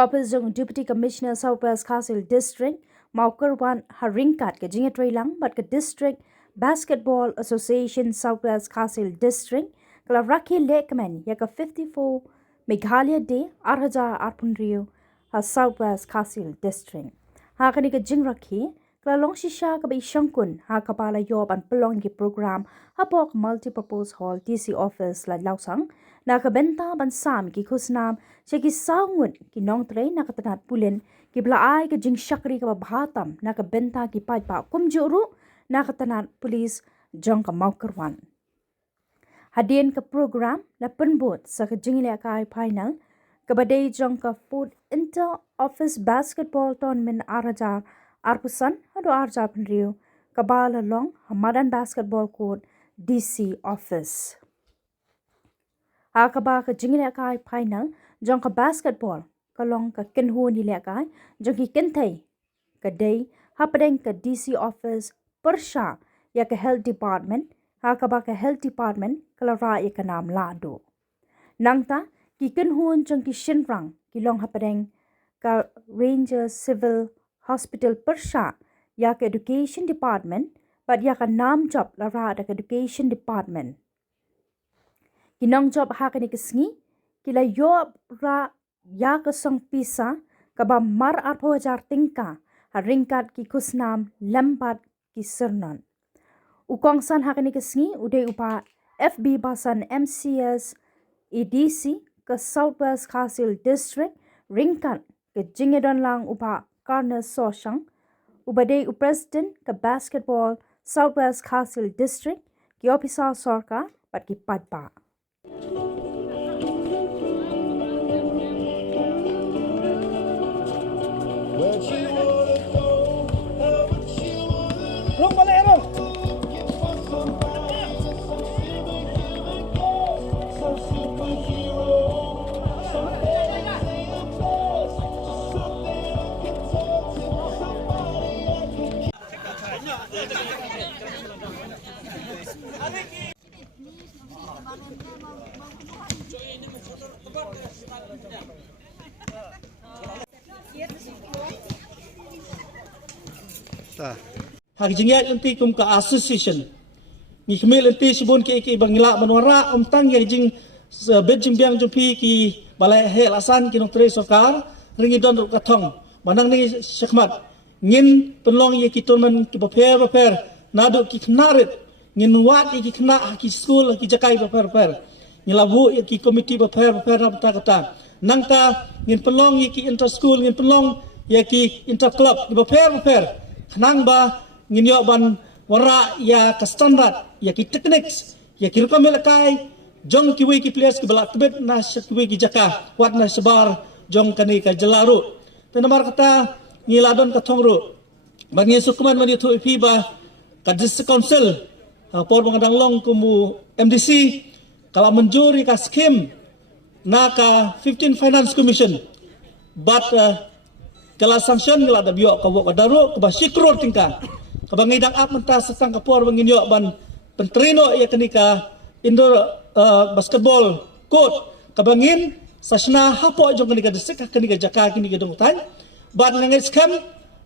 Corpus Jong Deputy Commissioner Southwest Kasil District Maukerwan Haringkat ke jingat Railang but ke District Basketball Association Southwest Kasil District kala Rakhi Lekman ya ke 54 Meghalaya Day 8,800 ha Southwest Kasil District. Ha kani ke jing rakhi kala long shisha ka bai shankun ha kapala yob an pelong ki program ha pok multipurpose hall DC office la lausang na ka benta ban sam ki khusnam che ki sangun ki nong tre na ka tanat pulen ki bla ai ka jing shakri ka bhatam na ka benta ki pai pa kum juru na ka tanat police jong ka maukerwan hadien ka program la penbot sa ka jing le kai final ka badai jong ka food inter office basketball tournament arajar arpusan hado arjar penriu ka bala long hamadan basketball court DC office Akaba ka jingile kai final jong ka basketball kalong ka kenhu ni le kai jong ki kentai ka day hapadeng ka DC office persha ya ka health department akaba ka health department kalara ya ka nam lado nangta ki kenhu jong ki shinrang ki long hapadeng ka ranger civil hospital persha ya ka education department but ya ka nam job lara da ka education department Kinong job ha kani kesngi kila yob ra ya kesong pisa kaba mar arpo jar tingka haringkat ki kusnam lempat ki sernon. Ukongsan ha kani kesngi uday upa FB basan MCS EDC ke Southwest Kasil District ringkat ke jingedon lang upa Karna Soshang ubade president ke basketball Southwest Kasil District ki ofisa sorka pat ki padpa. Rong balik rong. Hak jingat nanti kum ka association ni kemil nanti sibun ki bangila manwara tang ya jing bejing biang jupi ki balai hel asan ki nong tre sokar ringi don ka thong manang ni syakmat ngin penlong ye ki turman ki baper nadu ki knarit ngin wat ki kna ki school ki jakai baper ni labu ye ki komiti baper na kata nangta ngin penlong ye ki inter school ngin penlong ye ki inter club ki baper nang ba nginyo ban wara ya ka standard ya ki techniques ya ki rukamel kai jong ki we ki players ki balak tebet na ki ki jaka wat na sebar jong kani ka jelaru tenamar kata ngiladon ka thongru bani sukuman mani thu ipi ba ka district council por mengadang long kumu MDC kala menjuri ka scheme na ka 15 finance commission but kala sanction kala da biok ka wok daru ka ba sikror tingka kabangidang ap menta setang kapor banginyo ban pentrino ya kenika indoor basketball court kabangin sasna hapo jong kenika desek kenika jaka kenika dongtan bat nangis skam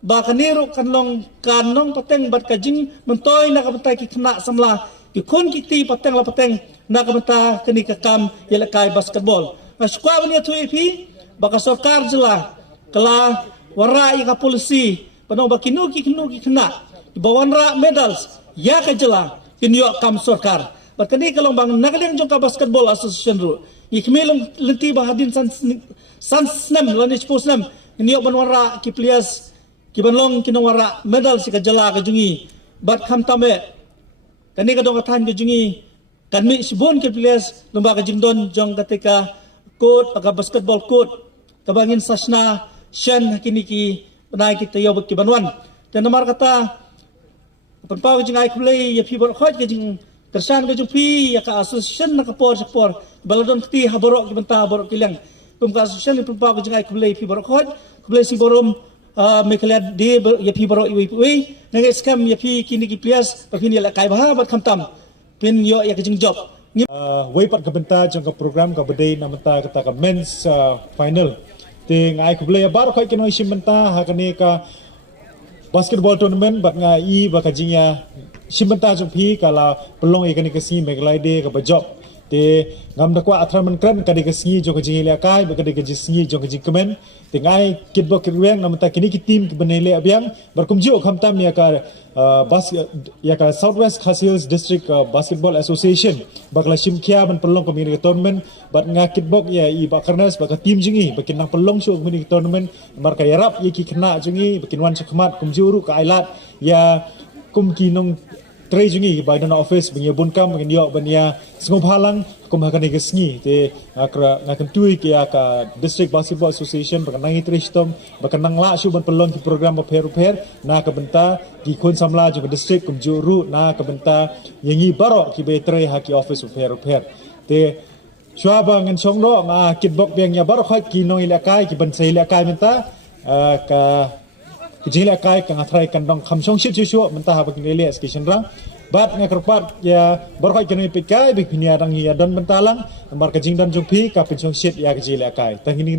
ba kaniru kanlong pateng bat kajing mentoy na kabentai ki kena samla ki kon ki ti pateng la pateng na kabenta kenika kam ya kai basketball masukwa bani tu ipi baka sorkar jela kala warai ka polisi pano bakinu ki kena bawan ra medals ya ka jela kinyo kam sorkar berkani kalau bang nagaleng jong ka basketball association ru ikmelong lenti bahadin san snem lani sportsnem kinyo banwara ki players ki banlong kinwara medal si ka jela ka jungi bat kham tame kani ka dong ka than ka jungi kanmi sibon ki players lomba ka jingdon jong ketika court ka basketball court kabangin sasna shen kini ki panai ki tayo ki banwan dan nomor kata penpau jing ai kulai ya pi bor khoj ke jing kersan ke jupi ya ka association na ka por baladon ti haborok ki benta borok kilang pum ka association penpau jing ai kulai pi bor khoj kulai si borom mekhala de ya pi borok wi ngai scam ya pi kini ki ps pa kini la kai ba bat khamtam pin yo ya ke jing job way pat ka benta jang ka program ka bedai namata kata ka men's final te ngai ku play bar khoi kinoi simbenta hakane ka basketball tournament bat ngai ba ka jingya simbenta jong phi kala pelong ikani ka si meglai de ka bajop te ngam da kwa atraman kran ka de ka si jo ka jingi le kai ba ka de ka jingi jo ka jing kemen te ngai kitbok kirweng nam ta kini ki team ki benele abyang bar kum jo kham tam ya ka ya ka Southwest Khasi District Basketball Association bakla simkhia ban pelong community tournament bat nga kitbok ya i bakarnas baka team jingi bakin nang pelong show community tournament mar ka yarap ye ki khna jingi bakin wan chakmat kum juru ka ailat ya kum ki nong tre jingi by the office bang bun kam bang yo ban ya sngom halang kum ha kani gesngi te akra ngakan tui ki ka District Basketball Association baka nang tre stom baka nang la shu ban pelong ki program per na ka benta ki khon samla jo district kum juru na ka benta yangi baro ki be tre ha ki office per te shwaba ngan chongno ma kitbok beng ya baro khoi ki nong ila kai ki ban sei ila kai menta ka jila kai ka ngathrai kan dong khamsong shit chu menta ha bakin ele education rang bat nga kerpat ya borkhoi kenoi pikai bik pinia rang ya don bentalang mar ka jingdan jungpi ka pensong shit ya ka jila kai tangini